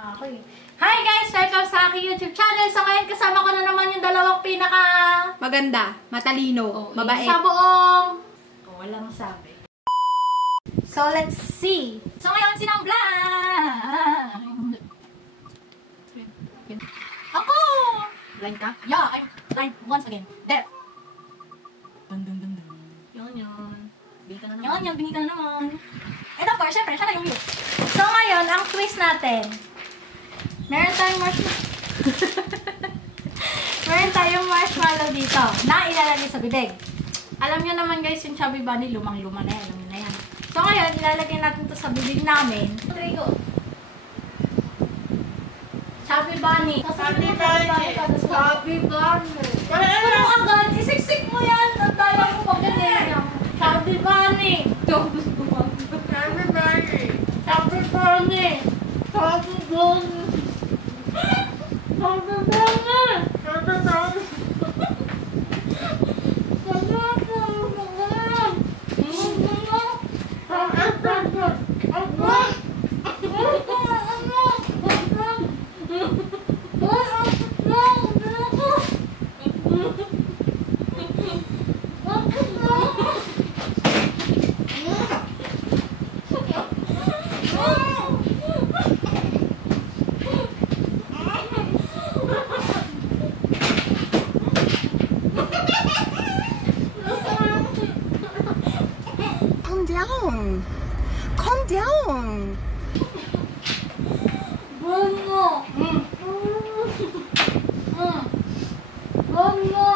Okay. Hi guys! Welcome sa aking YouTube channel. So ngayon kasama ko na naman yung dalawang pinaka... maganda, matalino, mabait. Sa buong... walang sabi. So let's see. So ngayon sinang blind. Ako! Blind ka? Yeah, I'm blind once again. There. Dun dun dun dun. Yun. Bingi ka na naman. Yun, bingi ka na naman. Ito po, syempre, siya na yung mute. So ngayon, ang twist natin. Meron tayong marshmallow. Meron tayong marshmallow dito na ilalagay sa bibig. Alam nyo naman guys, yung Chubby Bunny, lumang-luma na yan. Alam nyo na yan. So ngayon, ilalagay natin to sa bibig namin. Trigo. Chubby Bunny. Chubby Bunny. Chubby Bunny. Ano agad? Isiksik mo yan. Ang tayo mo pag ganyan. Chubby Bunny. Chubby Bunny. Chubby Bunny. Chubby Bunny. Chubby Bunny. Chubby Bunny. Chubby Bunny. Calm down. Bungo. Bungo.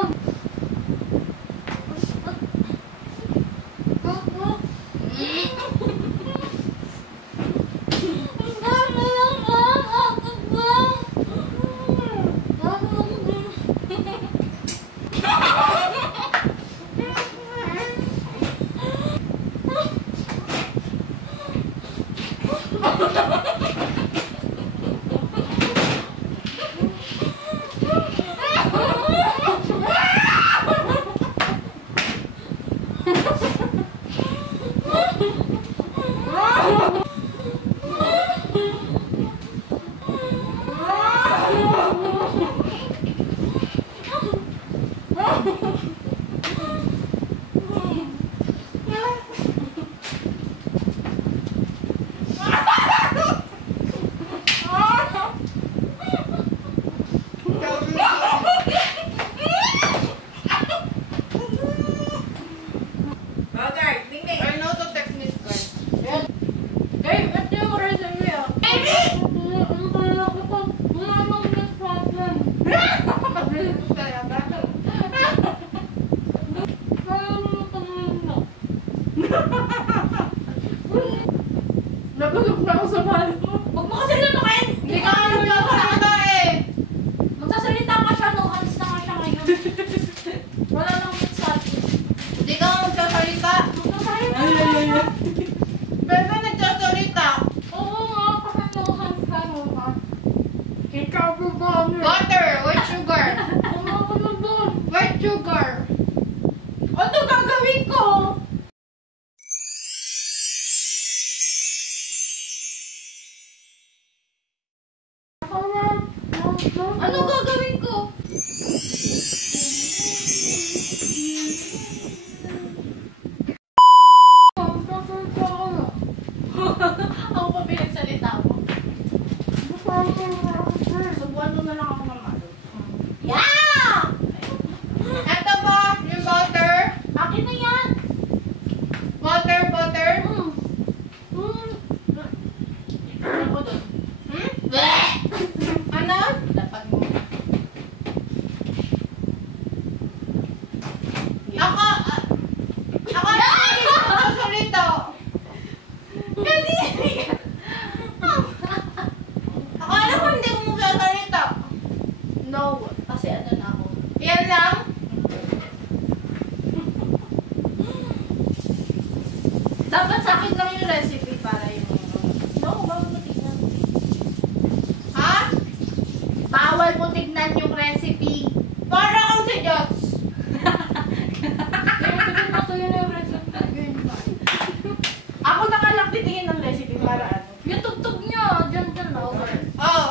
Nabusog na ako sa mahal mo. Huwag mo kasi lunukin! Hindi ka nga nagsasalita eh. Magsasalita nga siya, no hands na nga siya ngayon. Wala nang sabi. Hindi ka nga magsasalita. Magsasalita Ay, nga ay, ay. siya. Bebe, nagsasalita. Oo nga, kasi no hands ka, no hands. Ikaw po ba ano? Butter, white sugar. Ano ako na doon? White sugar. Ano gagawin ko? Ano gagawin ko? Ako pa pinagsalita mo. Subuan mo na lang ako ng malo. Yeah! Ito ba, yung butter? Akin na yan! Butter. Ano ko doon? Ano? Dapat mo. Ako na hindi ko magsasalita. Ako alam ko hindi ko magsasalita. No, kasi ano na ako. Yan lang? Dapat sa akin lang yung recipe para yung... No, bawal mo tignan. Ha? Bawal mo tignan yung recipe. Para kang si Diyos. Kaya tignan mo to yun yung recipe. Ako na nga lang titingin ng recipe para ano. Yung tugtog nyo, dyan, okay. Oo.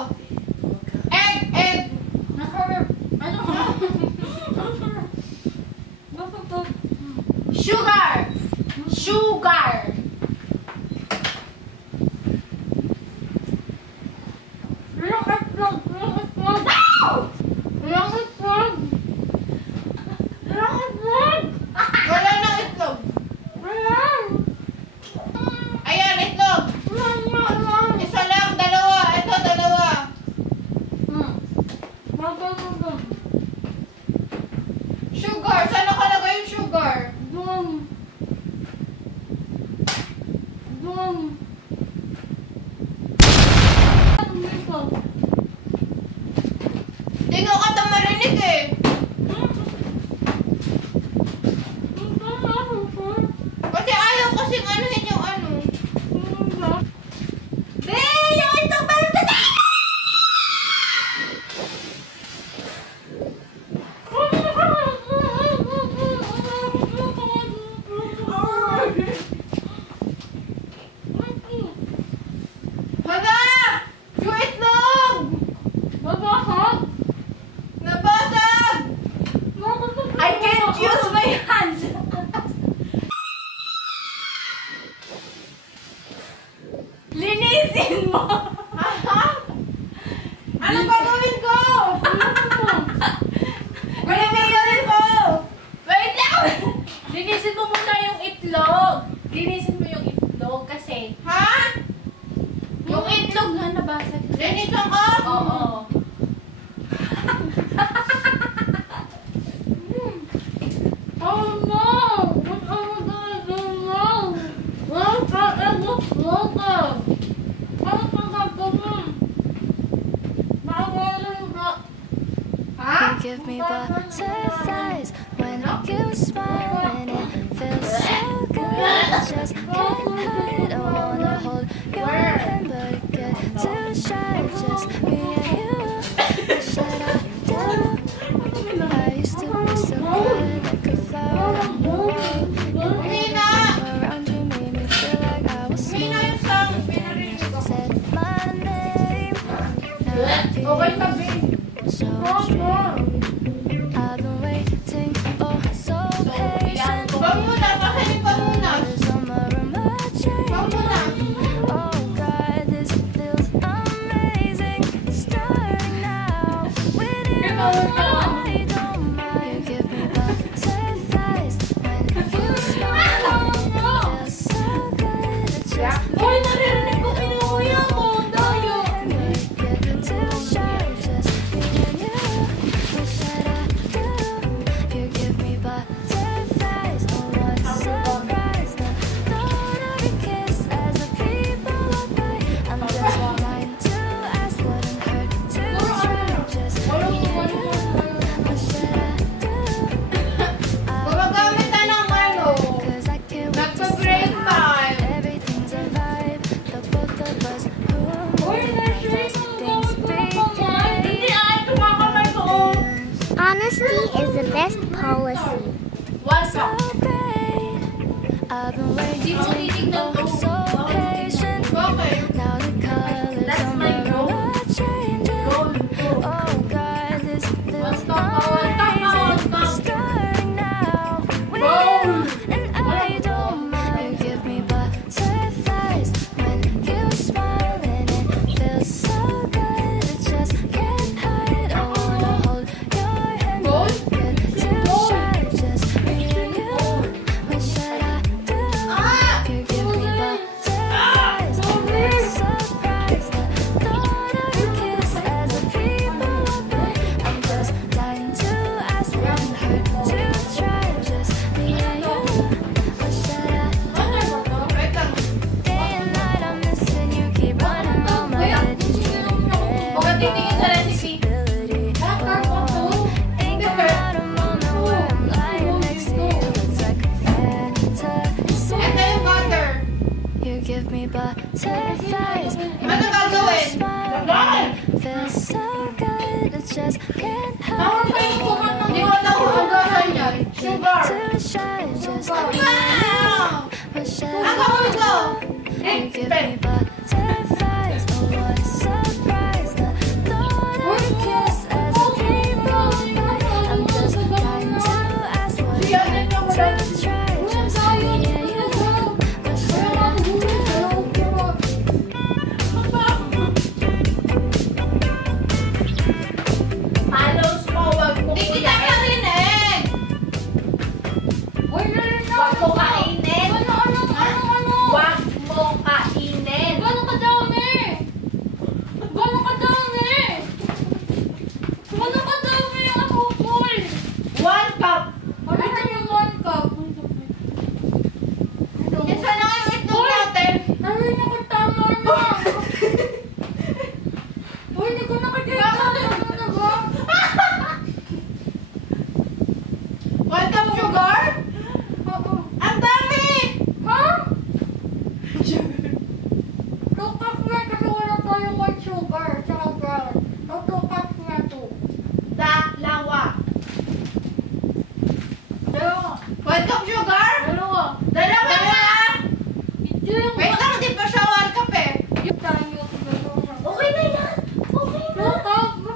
give me butterflies when you smile and it feels so good. I just can't hide. I wanna hold your hand, but it get too shy. Just me and you. What should I do? I used to be so good, like a flower on the wall. And everything around you made me feel like I was small. Said my name. Now I feel so strange. I've been waiting, oh so patient. Wag muna, pakinig ka muna. Colors on my remote change. Wag muna. Oh God, this feels amazing. Starting now with you. I don't mind. You give me butterflies when you smile. It feels so good. It just Uy, narinig ko, inuuya ko. Dayo. get too shy. Just me and you. What should I do? You give me butterflies. Oh, what a surprise. The thought of your kiss as the people walk by. I'm just dying to ask, wouldn't hurt to try. Just me and you. What should I do? Gumagamit na ng ano. 'Cause I can't wait to Nagpa-break see time. everything's a vibe. The both of us who Uy, things begin. Hindi ay, tumakamay ko. Honesty is the best policy. One So cup. great. I've been waiting, oh so patient. Okay. Now the colors That's on my my goal. room are changing. Oh God, this feels One cup. starting now with Goal. you, and I don't mind. You give me butterflies when you smile, and it feels so good. It just can't hide. I wanna hold your hand, Goal. get too shy. Just me and you. What should I do? You give me butterflies. I'm surprised. The thought of your kiss as the people walk by. I'm just dying to ask, wouldn't hurt to try. Just me and you. What should I do? Wait lang. Day and night I'm missing you. Keep running on my head. Just Huwag ka titingin sa recipe. Ain't gonna out a moment where I'm lying next to you. It's like a fantasy. Ito yung butter. You give me butterflies. Ano gagawin? Feels so good. It just can't Tawag hide. kayo kung ano. Hindi ko daw agahan yan. Sugar. Too shy. Just Wow! what should Ang I gawin ko? You give me butterflies. Oh, what a surprise. The thought of a kiss as the people by. I'm just dying to ask, what Siya din yung to try. Just me and you. What should I do? Halos mo, wag mo Di kita marinig. Uy, narinig na. Wag mo kainin. Ano? Wag mo kainin. Gano'ng kadami? Gano'ng kadami? Gano'ng kadami ang apupol? 1 cup. Ano na yung 1 cup? Isa na yung itlog natin. Narinig ko tama na. Uy, hindi ko nakikita. Ano na ba? 1 cup sugar? Oo. Ang dami! Ha? 2 cups na kasi wala tayong white sugar. Tsaka brown. So, 2 cups na to. Dalawa. Dalawa. 1 cup sugar? Dalawa. Dalawa na! Ito yung Wait lang, di pa siya 1 cup eh. Yung tayo. Okay na yan. Okay na. 2 cups.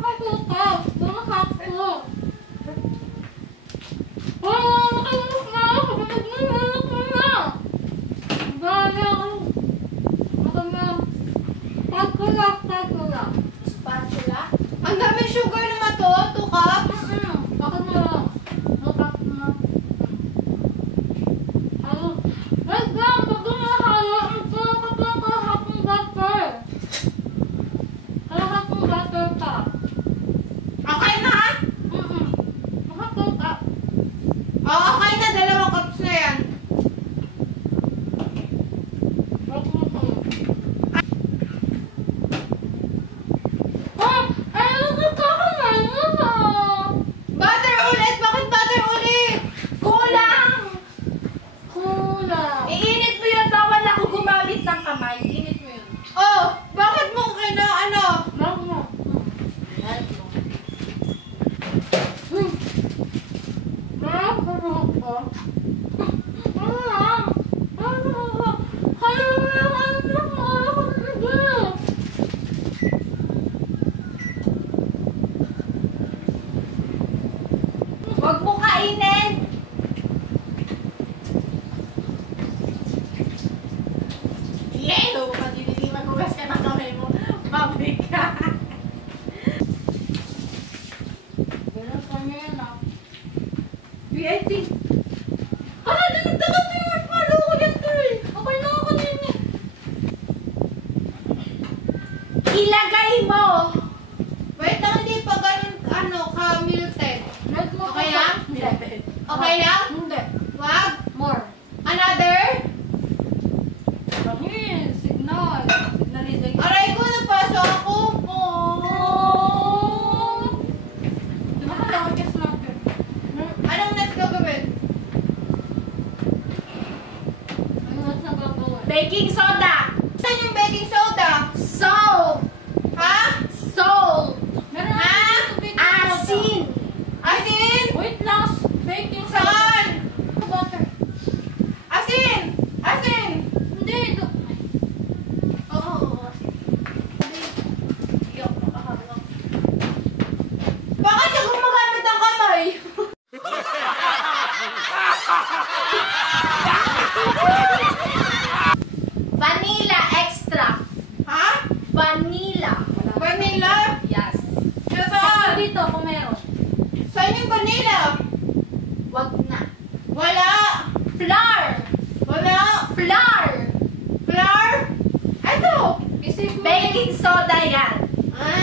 Huwag mo kainin! Yelo! Pag hindi magugas ka ng kamay mo, public ka. Ganun pa niya yan ah. BIT. Para dinagdagan mo yung marshmallow ko yan tuloy. Ako na ako din eh. Ilagay mo! Wait lang, hindi pa ganun, ka-muted. Okay lang? Hindi. Okay lang? Hindi. Wag? More. Another? Bangin. Signal. Signalization. Aray ko, nagpaso ako. Oh. Di ba kailangan guess natin? Anong next gagawin? Ano mas nagagawa? Baking soda! Saan yung baking soda? Salt! Ha? Salt! Meron Ha? natin dito baking soda. Asin! Asin? Wait lang. Baking soda. Saan? Butter. Asin! Asin! Hindi. Oo. Bakit ako gumagamit ng kamay? Vanilla extra. Ha? Vanilla. Vanilla? Yes. Saan? Dito kung meron. Saan yung vanilla? Wag na. Wala. Flour. Wala. Flour. Flour? Ito. Isip mo. Baking soda yan. Ha?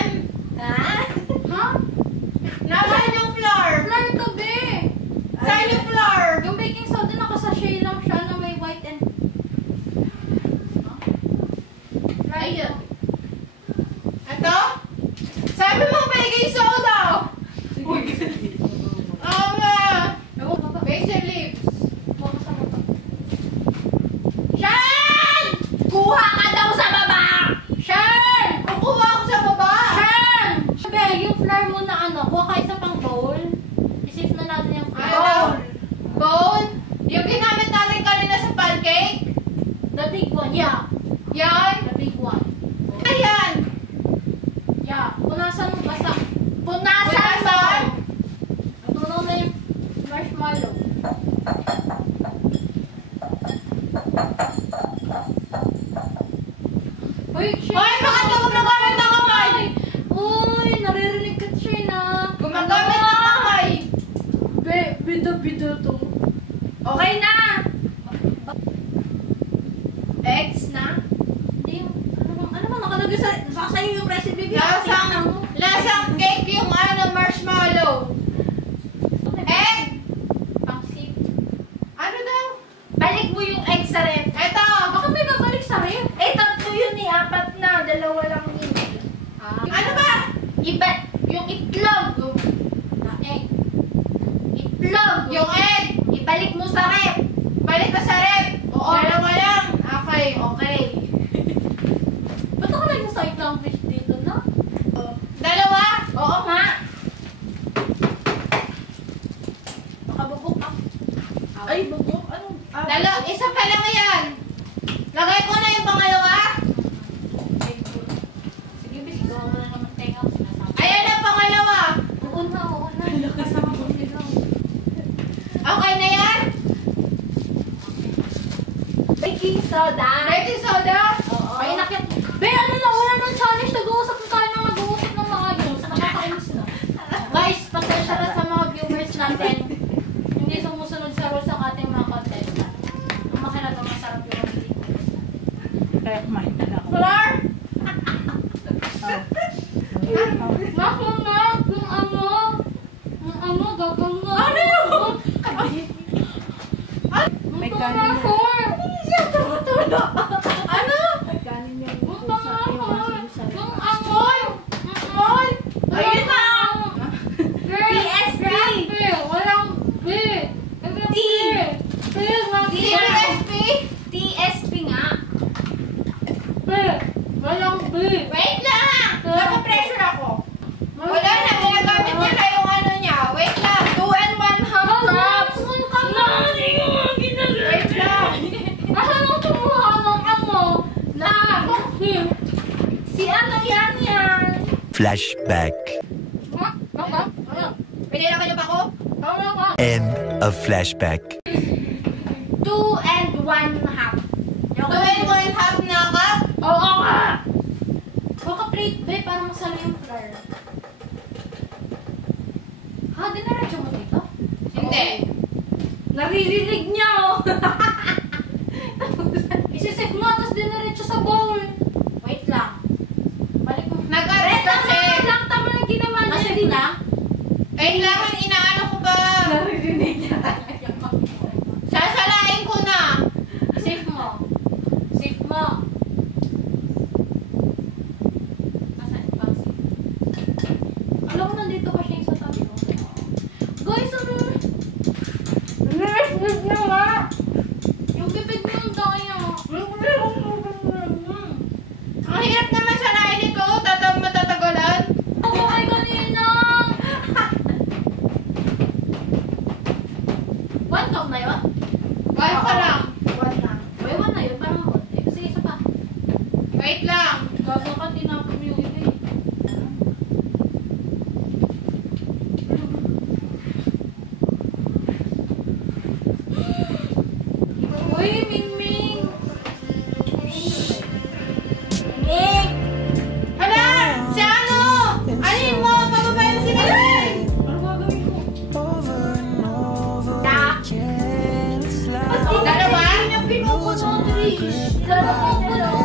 Ha? Nasaan yung flour? Flour to be. Saan yung flour? Yung baking soda nakasashay lang siya na may white and... Ayun. Ito? Sabi mo baking soda. Oo nga. Basil leaves. Shan! Kuha ka daw sa baba! Shan! Kukuha ako sa baba! Shan! Sabi, yung flour mo na ano, kuha ka isa pang bowl. Isip na natin yung flour. Bowl! Bowl? Yung ginamit natin kanina sa pancake? The big one, yeah. Yan? The big one. Ayan! Yeah. Punasan mo basta. Punasan mo! Natunaw na yung marshmallow. Uy, shit! Hoy, bakit ka gumagamit ng kamay? Uy, naririnig ka siya na. Gumagamit ng kamay! Bida-bida to. Okay na! Eggs na? Hindi, ano bang nakalagay sa sa'yo yung recipe? Lasang cake yung marshmallow. Egg! Pangsip. Ano daw? Balik mo yung egg sa ref. Eto! Bakit may babalik sa ref? Tatlo yun eh. 4 na. 2 lang yun. Ano ba? Iba. Yung itlog. Egg. Itlog. Yung egg. Ibalik mo sa ref. Balik ka sa ref. Oo. 2 lang. Okay. Okay. Ba't ako nag-side lang fish dito na? 2? Oo nga. Makabubok ka. Ay, bubok? Anong? Isa pa lang yan. Lagay ko na yung pangalawa. Sige, bis. Gawa mo na naman tenga ko sinasabi. Ayan ang pangalawa. Oo na. Kasama ko sila. Okay na yan? Baking soda. Baking soda? Oo. Ay, nakit. Be, ano na? Wala nang challenge. Nag-uusap na tayo ng mag-uusap ng mga yun. Nakakainis na. Guys, pasensya na sa mga viewers natin. Hindi sumusunod sa rules ang ating mga contestant. Ang makilaga masarap yung mga viewers. Kaya kumain na lang ako. Flour? Naku na! Yung ano, gagang na. Ano yun? May Ito kanin na, na. sir! Ano? Kanin yung Ito na, sir! Yung Small? Small? Ayun na! Girl, TSP. grabe! Walang B! T. P nga, TSP? TSP nga. B! Walang B! Wait lang! Napapressure ako. Wala na, ginagamit niya na yung ano niya. Wait lang, 2 and 1 half cups. Wait lang. Asan ang kumuha ng ano? Na! Si ano yan? Flashback. Ano? Pinilaki niyo ba ako? End of flashback. 2 and 1/2. 2 and 1/2 na cup? Oo nga! Baka plate, be, para masala yung flour. Ha, dinaradyo mo dito? Hindi. Naririnig niya, oh! Isisip mo, tapos dinaradyo sa bowl. Wait lang. Balik mo. Nag-aras kasi. Tama na ginawa niya. Asip na? Kailangan inaano ko ba? Naririnig niya. Sasalain ko na. Save mo. Save mo. Asan ba ang save? Alam mo, nandito pa siya yung sa tabi ko. Guys, ano? Nervous na nga. Yung bibig mo yung daya. Ang hirap naman sanayin ito. Matatagalan. Oo, ay kanina. One cup na yun? One pa lang. One na. Uy, one na yun. Parang konti. Kasi isa pa. Wait lang. Gaga ka, tinapon mo yung iba eh. Uy, Mingming! Ming! Hala! Si ano? Alin mo? Pababay mo si Mingming. Ano gagawin ko? Dalawa? Hindi niya pinupuno, Trish. Dalawa ko lang.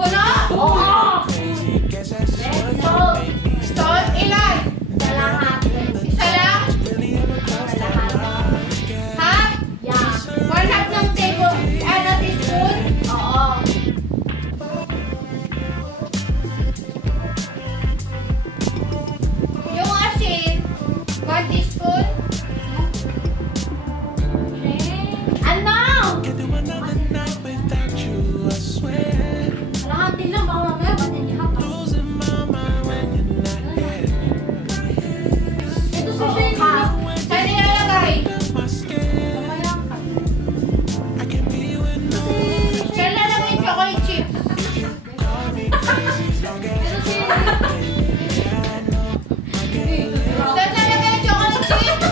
Puno? Oo! Stone? Ilan? Isa lang? Half? Yeah. 1/2 ng table. Ano, teaspoon? Oo. Yung asin? 1 teaspoon? Ano? Kalahati lang, baka mamaya ba't hindi hapa? Ito sa siya yung Saan nilalagay? mamaya ka. Saan lalagay yung chocolate chips? Ito siya Saan lalagay yung chocolate chips?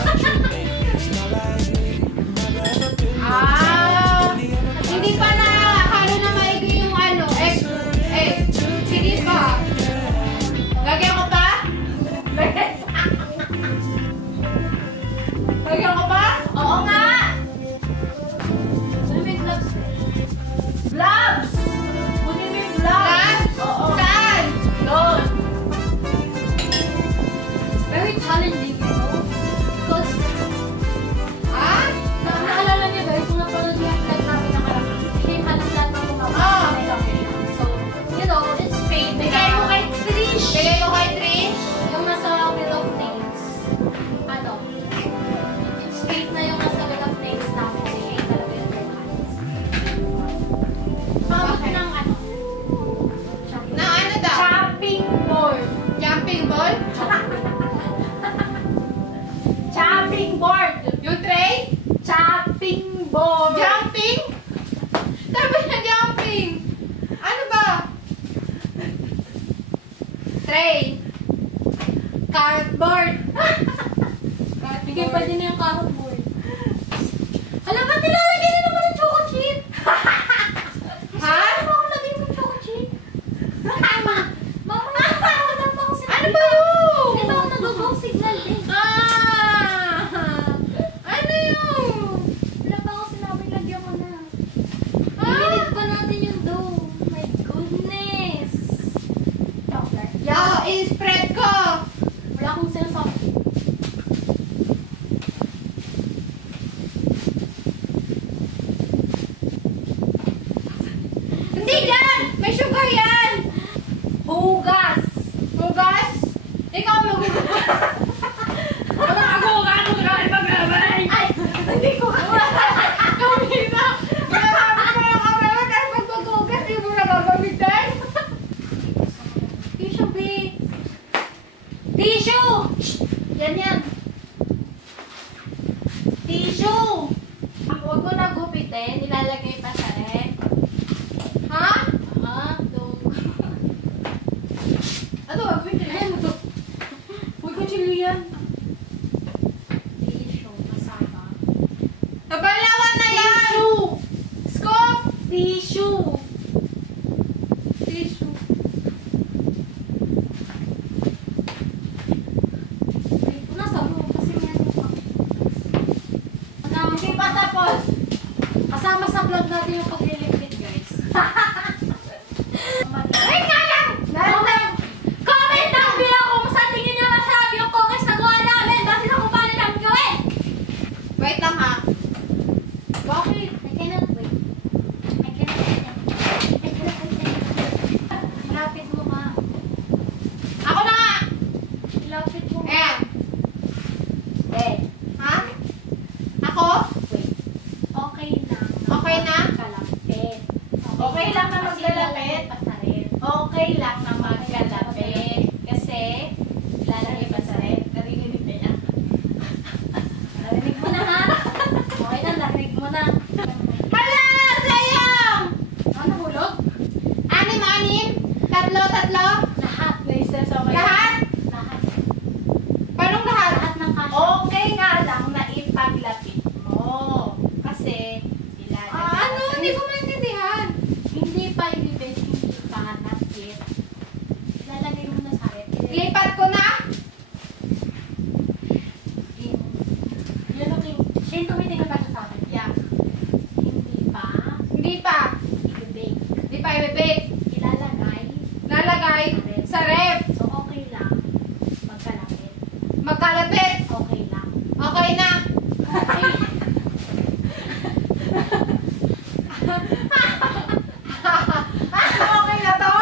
Hindi pa na halo na maigi yung ano. Sige pa. Lagyan ko pa? Lagyan ko pa? Oo nga. Ano may gloves? Gloves! Kunin mo yung gloves! Saan? Oo. Saan? Doon! Very challenging, you know? Because, naalala niyo guys, kung napanood niyo yung vlog namin nakaraan, siya yung halos lahat ng kumakain may kami siya. So, you know, it's paid. Bigay mo kay Trish. Bigay mo kay Trish. Yung nasa Wheel of Names. Ano? It's paid na yung nasa Wheel of Names namin. So, siya yung talaga yung hands. Pamot ng ano? Na ano daw? Chopping board. Jumping ball? Chopping board. Yung tray? Chopping board. Jumping? Sabi niya jumping. Ano ba? Tray. Cardboard. Bigay pa din yung cardboard. Alam ba, nilalagay din naman ng choco chip. Ha? Ano ako lagay ng choco chip? Mama, wala pa ako sinabi. Ano ba yun? Ito ako nag-go signal din. Ano yun? Wala pa ako sinabi, lagyan mo na. Ilinit pa natin yung dough. My goodness. Chocolate. I-spread ko. Wala akong sinasabi. gugupitin, nilalagay pa sa ref. Ha? Ano, gugupitin? Ayan mo to. Huwag ko chili yan. Tissue. Kasama. Nabalawan na yan! Scoop! Tissue. Tissue. Wait, nasa mo. Kasi yan yung Hindi pa tapos. kasama sa vlog natin yung pagliligpit, guys. Ay, kalang! Comment down below kung saan tingin nyo masarap yung cookies na gawa namin. Base na kung paano namin gawin. Wait lang ha. Bakit? I cannot wait. I cannot wait. Lapit mo nga. Ako na nga! Lapit mo nga. Ayan. Eh, Ha? Ako? wait. Okay lang. Okay na? Kalapit. Okay lang na Kasi magkalapit? lalagay pa sa ref. Okay lang na magkalapit. Kasi, lalagay pa sa red. Narinig na niya. Narinig mo na ha? Okay na, narinig mo na. Hala! Sayang! Ano, nahulog? Anim? Tatlo? Lahat. May-stress ako. Lahat? Lahat. Paano lahat? Lahat ng kasya. Okay nga lang na ipaglapit mo. Kasi, ilalagay Ano? sa Hindi red. ko maintindihan. Hindi pa ilibig, hindi pa, not yet. Lalagay mo na sa ref. Lipat ko na? You're looking, Shane, tumitingin ba siya sa akin? Yeah. Hindi pa, Hindi pa. ilibig. Hindi pa ibibig. Ilalagay. Lalagay sa ref. So, okay lang. Magkalapit. Magkalapit. Okay lang. Okay na. Okay. Okay na to?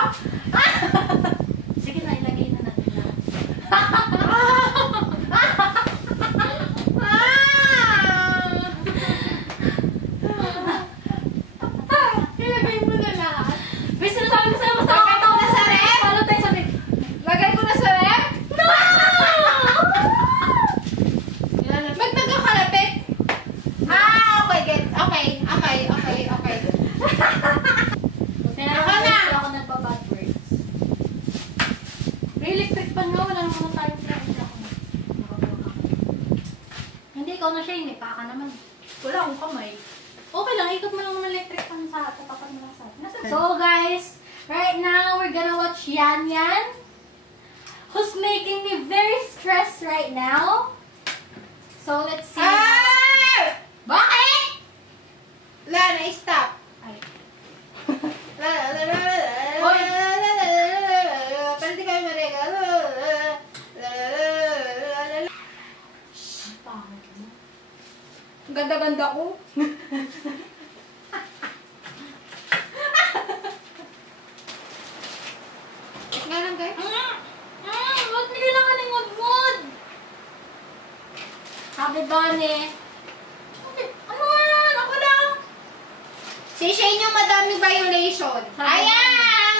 Sige na, ilagay na natin lahat. Ilagay mo na lahat. May sinasabi ko sa'yo, basta Lagay ko na sa ref? Follow tayo sa ref. Lagay ko na sa ref? No! Ba't nagkakalapit? Okay, get. Okay. Kaya na. ako nagpa-bad words. May electric pan nga, wala naman tayong sila ako. Hindi, ikaw na siya yun eh. Paka naman. Wala akong kamay. Okay lang, ikot mo lang ng electric pan sa tapakan mo lang sa atin. So guys, right now we're gonna watch Yan Yan, who's making me very stressed right now. So let's see. Bakit? Lana, stop. Ay. Hoy! Pero di kayo marega. Pangit mo. Ang ganda-ganda ko. Nga lang guys. Ba't hindi kailangan ng ngod-ngod? Sabi ba ni? Ano yan? Ako lang. Si Shane yung madaming violation. Ayan!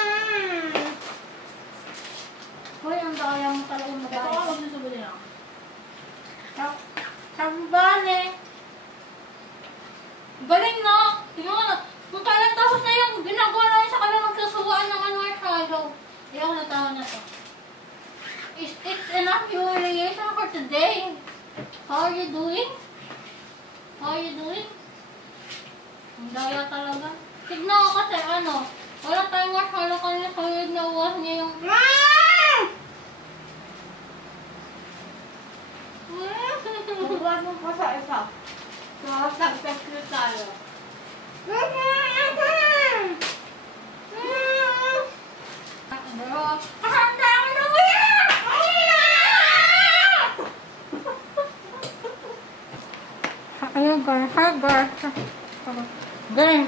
Hoy, ang daya mo talaga Ito mag-ayos. ka, magsusubuli lang. Sabi ba ni? Galing no? Tingnan mo na. Kung kailan tapos na yung ginagawa namin sa kanilang magkasuwaan ng ano eyeshadow. Hindi ako natawa na to. It's enough humiliation for today. How are you doing? How are you doing? Ang daya talaga. Tignan ko kasi ano, wala tayong eyeshadow kanina sa weird na uwas niya yung... Huwag mo pa sa isa. Tapos nag-pet tayo. Bro, handa ako na weird! Ayun guys, hi guys. Gang,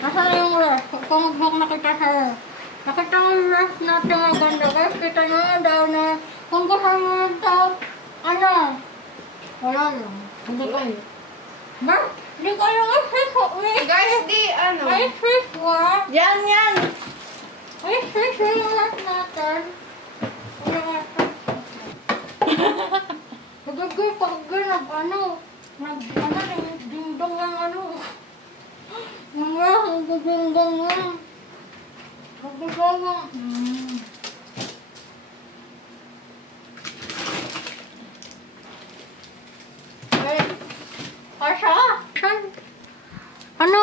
nasa na yung ref? Kung mag-book nakita sa ref. Nakita mo yung ref natin maganda guys. Kita nyo nga daw na kung gusto mo ito, ano? Wala lang. Hindi ko yun. Ba? Hindi ko alam ang fish what we... Guys, di ano. Ay, fish what? Yan. Ay, fish yung ref natin. Wala nga. Pagagay, ano? Ding-dong lang ano. Asha? Ano?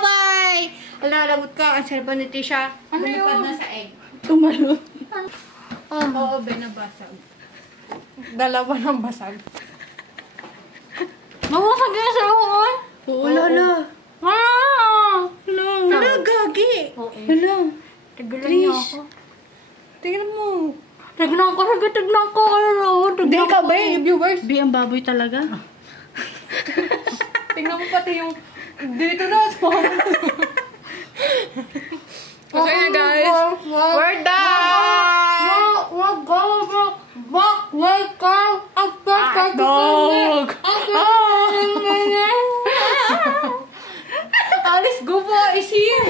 Bye! Wala, lagot ka. Ang cellphone ni Tisha. Ano Lumipad yun? na sa egg. Tumalon. Oo, binabasag. Dalawa ng basag. Mawasag yung cellphone? Wala. Wala, gagi. Hala. Tigilan niyo ako. Tingnan mo. Tignan ko. Sige, tignan ko. Hindi ka ba eh, viewers? Bi, ang baboy talaga. Tingnan mo pati yung dito na. Okay na guys. We're done! Dog! Alice Gubo is here!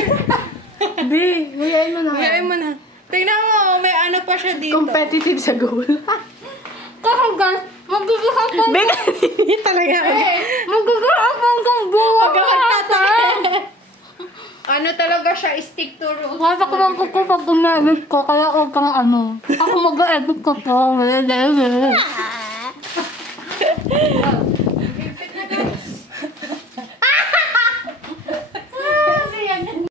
Bi, ngayon mo na. Ngayon mo na. Tingnan mo, may ano pa siya dito. Competitive sa goal. Kasi guys, magigihapon. Bi, hindi talaga. Magigihapon kang buwa. Ano talaga siya, stick to roots. Wasak lang ko pag gumamit ko, kaya huwag kang ano. Ako mag-edit ko to.